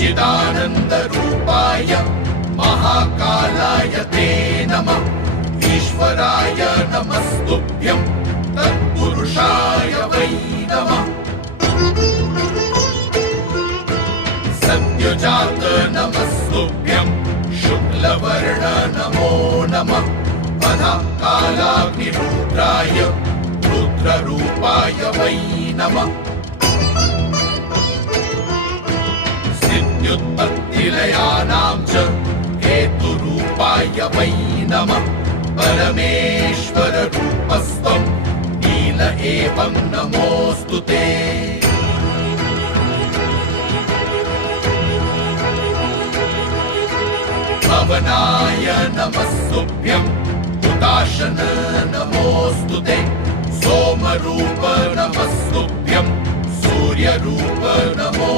चिदानन्दरूपाय महाकालाय ते नमः। ईश्वराय नमस्तुभ्यं तत्पुरुषाय वै नमः। सद्योजात नमस्तुभ्यं शुक्लवर्ण नमो नमः। वधा कालाग्निरुद्राय रुद्ररूपाय वै नमः। सिद्ध्युत्पत्तिलयानां च हेतुरूपाय वै नमः। परमेश्वर रूपस्त्वं नील एवं नमोऽस्तु ते। पवनाय नमस्तुभ्यं हुताशन नमोऽस्तु ते। सोमरूप नमस्तुभ्यं सूर्यरूप नमो